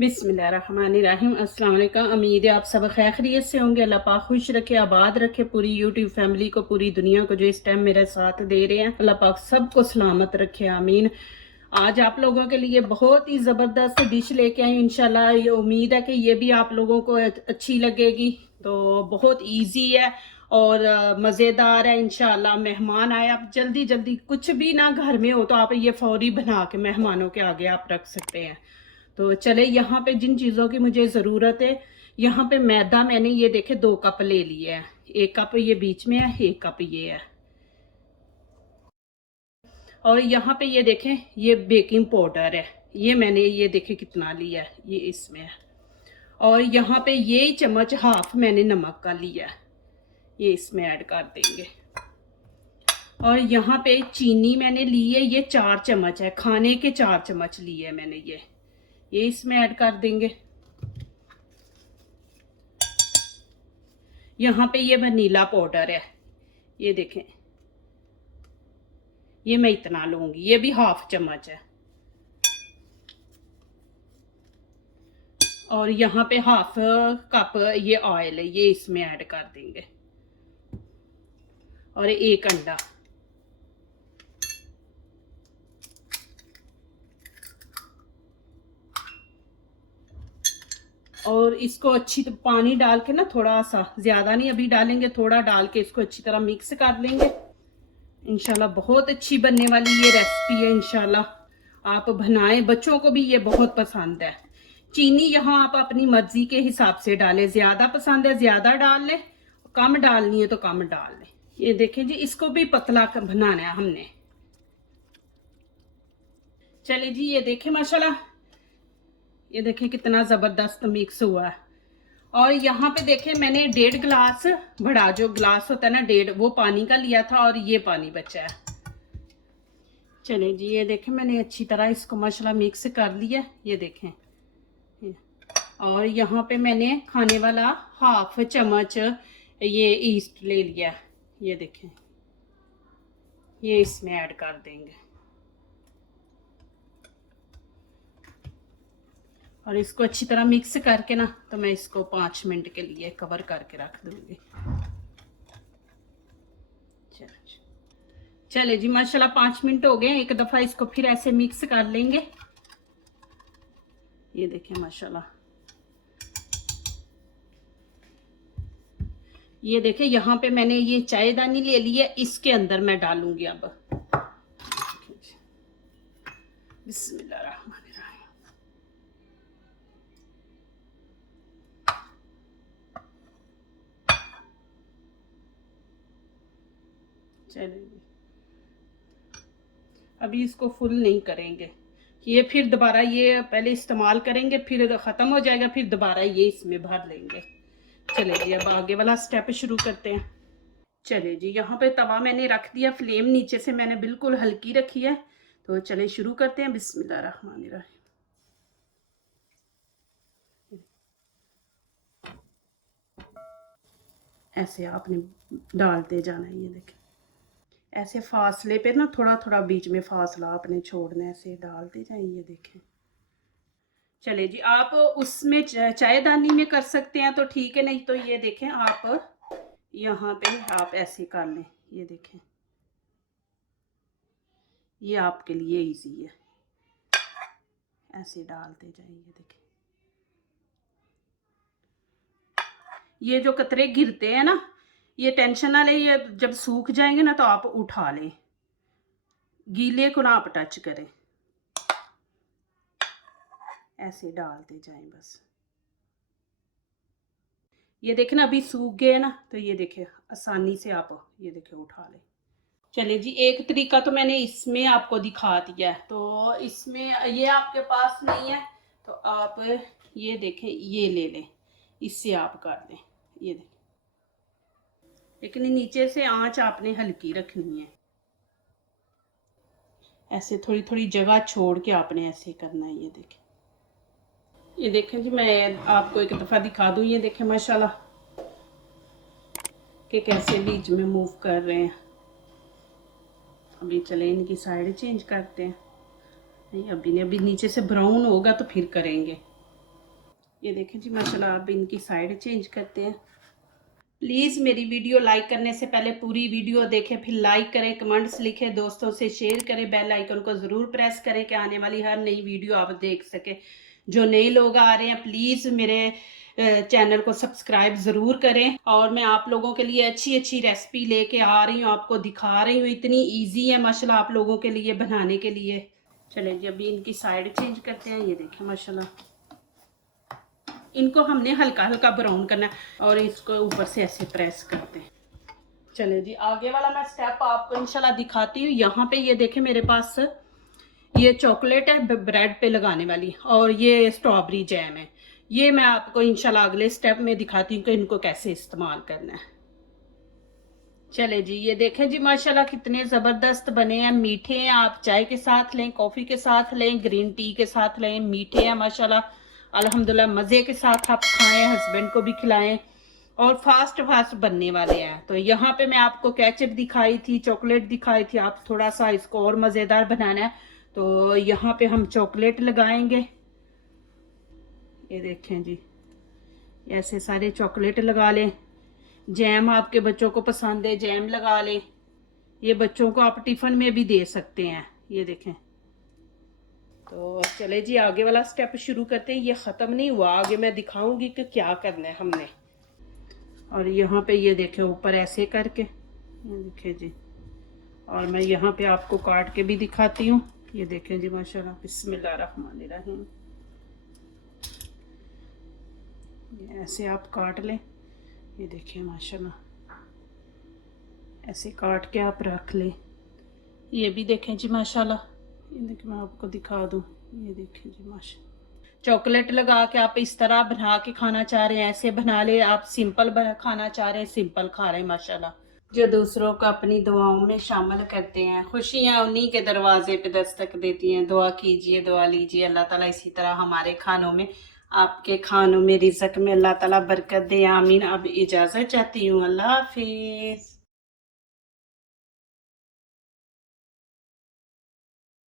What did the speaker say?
बिस्मिल्लाहिर्रहमानिर्रहीम। अस्सलाम वालेकुम। उम्मीद है आप सब खैरियत से होंगे। अल्लाह पाक खुश रखे, आबाद रखे पूरी यूट्यूब फैमिली को, पूरी दुनिया को जो इस टाइम मेरे साथ दे रहे हैं। अल्लाह पाक सबको सलामत रखे, आमीन। आज आप लोगों के लिए बहुत ही ज़बरदस्त डिश लेके आई इंशाल्लाह। ये उम्मीद है कि ये भी आप लोगों को अच्छी लगेगी। तो बहुत इजी है और मज़ेदार है इंशाल्लाह। मेहमान आए, आप जल्दी जल्दी कुछ भी ना घर में हो तो आप ये फौरी बना के मेहमानों के आगे आप रख सकते हैं। तो चले, यहाँ पे जिन चीज़ों की मुझे ज़रूरत है, यहाँ पे मैदा मैंने ये देखे 2 कप ले लिए हैं। 1 कप ये बीच में है, 1 कप ये है। और यहाँ पे ये देखें, ये बेकिंग पाउडर है, ये मैंने ये देखे कितना लिया है, ये इसमें है। और यहाँ पे ये चम्मच हाफ मैंने नमक का लिया है, ये इसमें ऐड कर देंगे। और यहाँ पे चीनी मैंने ली है, ये 4 चम्मच है, खाने के 4 चम्मच लिए है मैंने, ये इसमें ऐड कर देंगे। यहाँ पे ये वनीला पाउडर है, ये देखें, ये मैं इतना लूंगी, ये भी हाफ चम्मच है। और यहाँ पे हाफ कप ये ऑयल है, ये इसमें ऐड कर देंगे। और 1 अंडा। और इसको अच्छी पानी डाल के ना, थोड़ा सा, ज्यादा नहीं अभी डालेंगे, थोड़ा डाल के इसको अच्छी तरह मिक्स कर लेंगे। इंशाल्लाह बहुत अच्छी बनने वाली ये रेसिपी है। इंशाल्लाह आप बनाएं, बच्चों को भी ये बहुत पसंद है। चीनी यहाँ आप अपनी मर्जी के हिसाब से डालें, ज्यादा पसंद है ज्यादा डाल लें, कम डालनी है तो कम डाल लें। ये देखें जी, इसको भी पतला बनाना है हमने। चलिए जी, ये देखें माशाल्लाह, ये देखें कितना जबरदस्त मिक्स हुआ है। और यहाँ पे देखें, मैंने 1.5 गिलास, बड़ा जो गिलास होता है ना 1.5, वो पानी का लिया था और ये पानी बचा है। चलें जी, ये देखें मैंने अच्छी तरह इसको माशाल्लाह मिक्स कर लिया, ये देखें। और यहाँ पे मैंने खाने वाला हाफ चम्मच ये ईस्ट ले लिया, ये देखें, ये इसमें ऐड कर देंगे। और इसको अच्छी तरह मिक्स करके ना, तो मैं इसको 5 मिनट के लिए कवर करके रख दूंगी। चले जी, माशाल्लाह 5 मिनट हो गए। एक दफ़ा इसको फिर ऐसे मिक्स कर लेंगे। ये देखें माशाल्लाह, ये देखें, यहाँ पे मैंने ये चायदानी ले ली है, इसके अंदर मैं डालूंगी अब। बिस्मिल्लाहिर्रहमानिर्रहीम। चलिए, अभी इसको फुल नहीं करेंगे, ये फिर दोबारा, ये पहले इस्तेमाल करेंगे, फिर ख़त्म हो जाएगा, फिर दोबारा ये इसमें भर लेंगे। चले जी, अब आगे वाला स्टेप शुरू करते हैं। चले जी, यहाँ पे तवा मैंने रख दिया, फ्लेम नीचे से मैंने बिल्कुल हल्की रखी है। तो चले शुरू करते हैं। बिस्मिल्लाहिर्रहमानिर्रहीम। ऐसे आपने डालते जाना है, ये देखें, ऐसे फासले पे ना, थोड़ा थोड़ा बीच में फासला आपने छोड़ना है, ऐसे डालते जाए, ये देखें। चले जी, आप उसमें चायदानी में कर सकते हैं तो ठीक है, नहीं तो ये देखें आप यहाँ पे आप ऐसे कर लें, ये देखें, ये आपके लिए इजी है, ऐसे डालते जाइए। ये देखें, ये जो कतरे गिरते हैं ना, ये टेंशन ना ले, ये जब सूख जाएंगे ना तो आप उठा लें, गीले को ना आप टच करें, ऐसे डालते जाएं बस। ये देखें ना, अभी सूख गए ना, तो ये देखें आसानी से आप ये देखें उठा लें। चलिए जी, एक तरीका तो मैंने इसमें आपको दिखा दिया है, तो इसमें ये आपके पास नहीं है तो आप ये देखें, ये ले लें, इससे आप कर दें, ये देखें। लेकिन नीचे से आंच आपने हल्की रखनी है, ऐसे थोड़ी थोड़ी जगह छोड़ के आपने ऐसे करना है। ये देखें, ये देखें जी, मैं आपको एक दफ़ा दिखा दूँ, ये देखें माशाल्लाह कि कैसे बीच में मूव कर रहे हैं। अभी चले इनकी साइड चेंज करते हैं। नहीं, अभी नहीं, अभी नीचे से ब्राउन होगा तो फिर करेंगे। ये देखें जी माशाल्लाह। अब इनकी साइड चेंज करते हैं। प्लीज़ मेरी वीडियो लाइक करने से पहले पूरी वीडियो देखें, फिर लाइक करें, कमेंट्स लिखें, दोस्तों से शेयर करें, बेल आइकन को ज़रूर प्रेस करें कि आने वाली हर नई वीडियो आप देख सकें। जो नए लोग आ रहे हैं प्लीज़ मेरे चैनल को सब्सक्राइब ज़रूर करें। और मैं आप लोगों के लिए अच्छी अच्छी रेसिपी लेके आ रही हूँ, आपको दिखा रही हूँ। इतनी ईजी है माशाल्लाह आप लोगों के लिए बनाने के लिए। चलें जी अभी इनकी साइड चेंज करते हैं। ये देखें माशाल्लाह, इनको हमने हल्का हल्का ब्राउन करना है और इसको ऊपर से ऐसे प्रेस करते हैं। चले जी आगे वाला मैं स्टेप आपको इंशाल्लाह दिखाती हूँ। यहाँ पे ये देखें मेरे पास ये चॉकलेट है ब्रेड पे लगाने वाली, और ये स्ट्रॉबेरी जैम है। ये मैं आपको इंशाल्लाह अगले स्टेप में दिखाती हूँ कि इनको कैसे इस्तेमाल करना है। चले जी ये देखें जी माशाल्लाह कितने ज़बरदस्त बने हैं, मीठे हैं। आप चाय के साथ लें, कॉफ़ी के साथ लें, ग्रीन टी के साथ लें, मीठे हैं माशाल्लाह। अल्हम्दुलिल्लाह मज़े के साथ आप खाएं, हस्बैंड को भी खिलाएं, और फास्ट फास्ट बनने वाले हैं। तो यहाँ पे मैं आपको केचप दिखाई थी, चॉकलेट दिखाई थी। आप थोड़ा सा इसको और मज़ेदार बनाना है तो यहाँ पे हम चॉकलेट लगाएंगे। ये देखें जी ऐसे सारे चॉकलेट लगा लें। जैम आपके बच्चों को पसंद है, जैम लगा लें। ये बच्चों को आप टिफ़िन में भी दे सकते हैं। ये देखें। तो चले जी आगे वाला स्टेप शुरू करते हैं। ये ख़त्म नहीं हुआ, आगे मैं दिखाऊंगी कि क्या करना है हमने। और यहाँ पे ये देखें ऊपर ऐसे करके, ये देखें जी। और मैं यहाँ पे आपको काट के भी दिखाती हूँ। ये देखें जी माशाल्लाह, बिस्मिल्लाहिर्रहमानिर्रहीम। ये ऐसे आप काट लें। ये देखें माशाल्लाह, ऐसे काट के आप रख लें। ये भी देखें जी माशाल्लाह। ये देखें मैं आपको दिखा दूँ। ये देखें जी माशाल्लाह, चॉकलेट लगा के आप इस तरह बना के खाना चाह रहे हैं ऐसे बना ले। आप सिंपल खाना चाह रहे हैं सिंपल खा रहे हैं माशाल्लाह। जो दूसरों को अपनी दुआओं में शामिल करते हैं, खुशियां उन्हीं के दरवाजे पे दस्तक देती हैं। दुआ कीजिए, दुआ लीजिए, अल्लाह ताला इसी तरह हमारे खानों में, आपके खानों में, रिज़्क़ में अल्लाह ताला बरकत दे। आमीन। अब इजाज़त चाहती हूँ। अल्लाह हाफिज़।